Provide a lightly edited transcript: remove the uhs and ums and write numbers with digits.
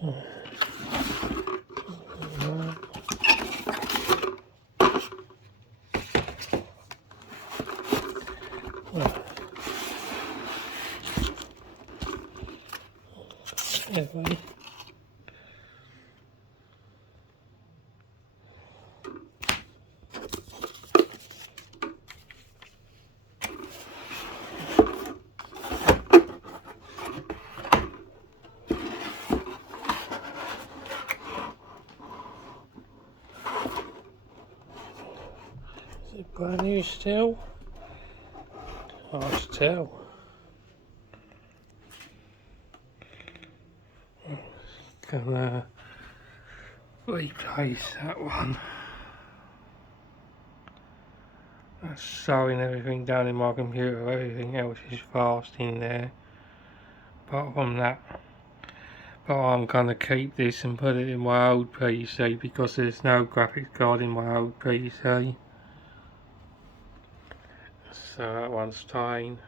Anyway. Is it brand new still? Hard to tell. Gonna replace that one. That's slowing everything down in my computer. Everything else is fast in there. Apart from that. But I'm gonna keep this and put it in my old PC because there's no graphics card in my old PC. So that one's staying.